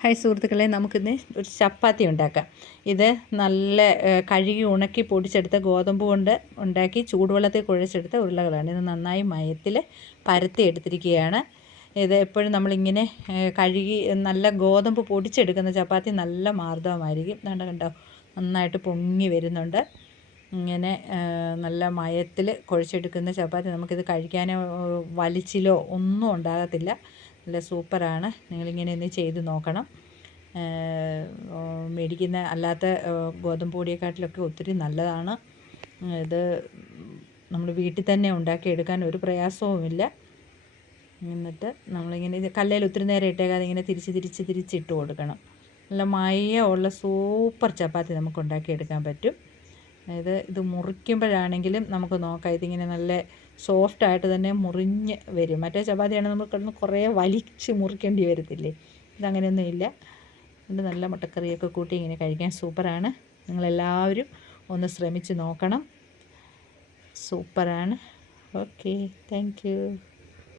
Hi സുഹൃത്തുക്കളെ നമുക്കിന്ന് ഒരു ചപ്പാത്തി ഉണ്ടാക്കാം. ഇത് നല്ല കഴുകി ഉണക്കി പൊടിച്ചെടുത്ത ഗോതമ്പ് കൊണ്ട് ഉണ്ടാക്കി ചൂടുവെള്ളത്തിൽ കുഴച്ചെടുത്ത ഉരുളകളാണ്. ഇത് നന്നായി മയത്തിൽ പരത്തി എടുത്തിരിക്കുകയാണ്. ഇത് എപ്പോഴും നമ്മളിങ്ങനെ കഴുകി നല്ല ഗോതമ്പ് പൊടിച്ചെടുക്കുന്ന ചപ്പാത്തി നല്ല മാർദ്ദവമായിരിക്കും. കണ്ടോ കണ്ടോ നന്നായിട്ട് പൊങ്ങി വരുന്നുണ്ട്. ഇങ്ങനെ നല്ല മയത്തിൽ കുഴച്ചെടുക്കുന്ന ചപ്പാത്തി നമുക്കിത് കഴിക്കാനോ വലിച്ചിലോ ഒന്നും ഉണ്ടാകത്തില്ല. നല്ല സൂപ്പറാണ്. നിങ്ങളിങ്ങനെ ഒന്ന് ചെയ്ത് നോക്കണം. മേടിക്കുന്ന അല്ലാത്ത ഗോതമ്പ് പൊടിയെക്കാട്ടിലൊക്കെ ഒത്തിരി നല്ലതാണ്. ഇത് നമ്മൾ വീട്ടിൽ തന്നെ ഉണ്ടാക്കിയെടുക്കാൻ ഒരു പ്രയാസവുമില്ല. എന്നിട്ട് നമ്മളിങ്ങനെ കല്ലേൽ ഒത്തിരി നേരം ഇട്ടേക്കാതെ ഇങ്ങനെ തിരിച്ച് തിരിച്ച് തിരിച്ചിട്ട് കൊടുക്കണം. നല്ല മയമുള്ള സൂപ്പർ ചപ്പാത്തി നമുക്ക് ഉണ്ടാക്കിയെടുക്കാൻ പറ്റും. അതായത് ഇത് മുറിക്കുമ്പോഴാണെങ്കിലും നമുക്ക് നോക്കാം. ഇതിങ്ങനെ നല്ല സോഫ്റ്റായിട്ട് തന്നെ മുറിഞ്ഞ് വരും. മറ്റേ ചപ്പാത്തിയാണെങ്കിൽ നമ്മൾ കിടന്ന് കുറേ വലിച്ച് മുറിക്കേണ്ടി വരത്തില്ലേ? ഇതങ്ങനെയൊന്നും ഇല്ല ഇത് നല്ല മുട്ടക്കറിയൊക്കെ കൂട്ടി ഇങ്ങനെ കഴിക്കാൻ സൂപ്പറാണ്. നിങ്ങളെല്ലാവരും ഒന്ന് ശ്രമിച്ച് നോക്കണം. സൂപ്പറാണ്. ഓക്കെ. താങ്ക്